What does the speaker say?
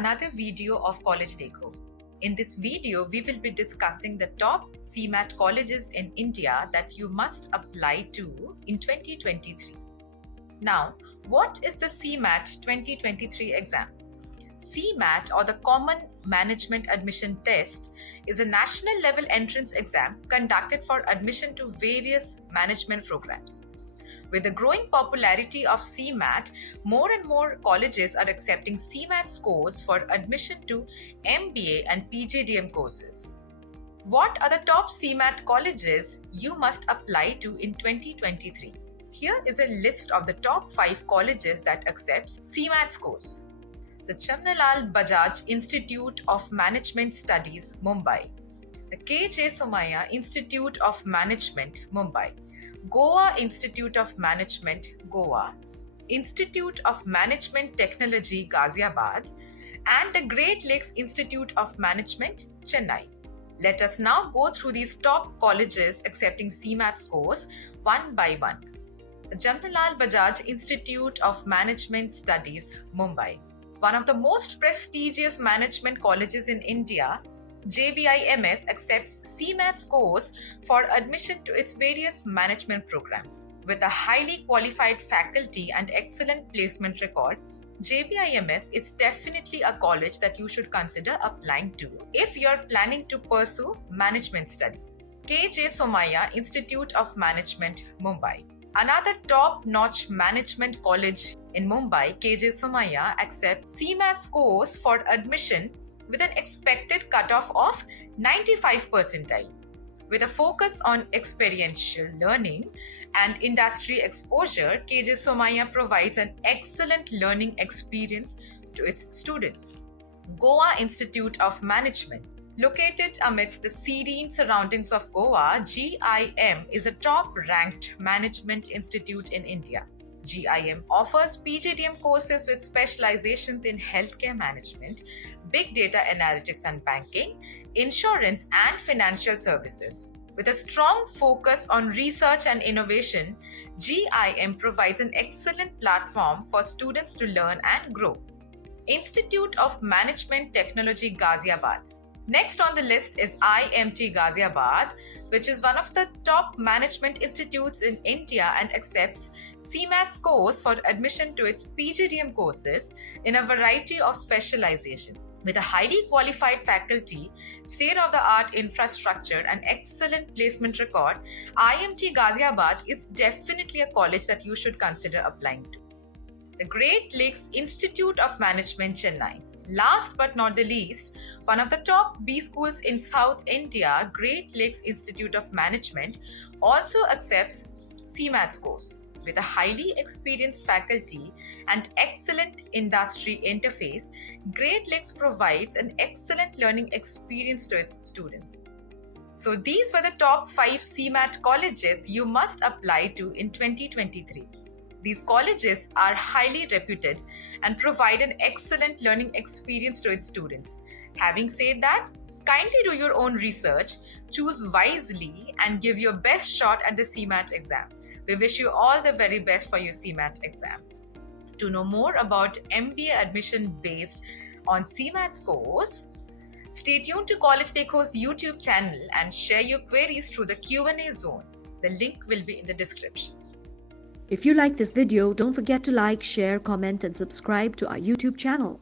another video of CollegeDekho. In this video, we will be discussing the top CMAT colleges in India that you must apply to in 2023. Now, what is the CMAT 2023 exam? CMAT, or the Common Management Admission Test, is a national level entrance exam conducted for admission to various management programs. With the growing popularity of CMAT, more and more colleges are accepting CMAT scores for admission to MBA and PGDM courses. What are the top CMAT colleges you must apply to in 2023? Here is a list of the top 5 colleges that accepts CMAT scores. The Jamnalal Bajaj Institute of Management Studies, Mumbai. The K.J. Somaiya Institute of Management, Mumbai. Goa Institute of Management, Goa, Institute of Management Technology, Ghaziabad, and the Great Lakes Institute of Management, Chennai. Let us now go through these top colleges accepting CMAT scores one by one. The Jamnalal Bajaj Institute of Management Studies, Mumbai. One of the most prestigious management colleges in India, JBIMS accepts CMAT scores for admission to its various management programs. With a highly qualified faculty and excellent placement record, JBIMS is definitely a college that you should consider applying to if you're planning to pursue management studies. K.J. Somaiya Institute of Management, Mumbai. Another top-notch management college in Mumbai, K.J. Somaiya accepts CMAT scores for admission with an expected cutoff of 95 percentile. With a focus on experiential learning and industry exposure, K.J. Somaiya provides an excellent learning experience to its students. Goa Institute of Management. Located amidst the serene surroundings of Goa, GIM is a top-ranked management institute in India. GIM offers PGDM courses with specializations in healthcare management, big data analytics and banking, insurance and financial services. With a strong focus on research and innovation, GIM provides an excellent platform for students to learn and grow. Institute of Management Technology, Ghaziabad. Next on the list is IMT Ghaziabad, which is one of the top management institutes in India and accepts CMAT scores for admission to its PGDM courses in a variety of specialization. With a highly qualified faculty, state-of-the-art infrastructure, and excellent placement record, IMT Ghaziabad is definitely a college that you should consider applying to. The Great Lakes Institute of Management, Chennai. Last but not the least, one of the top B schools in South India, Great Lakes Institute of Management, also accepts CMAT scores. With a highly experienced faculty and excellent industry interface, Great Lakes provides an excellent learning experience to its students. So these were the top 5 CMAT colleges you must apply to in 2023. These colleges are highly reputed and provide an excellent learning experience to its students. Having said that, kindly do your own research, choose wisely, and give your best shot at the CMAT exam. We wish you all the very best for your CMAT exam. To know more about MBA admission based on CMAT scores, stay tuned to CollegeDekho's YouTube channel and share your queries through the Q&A zone. The link will be in the description. If you like this video, don't forget to like, share, comment and subscribe to our YouTube channel.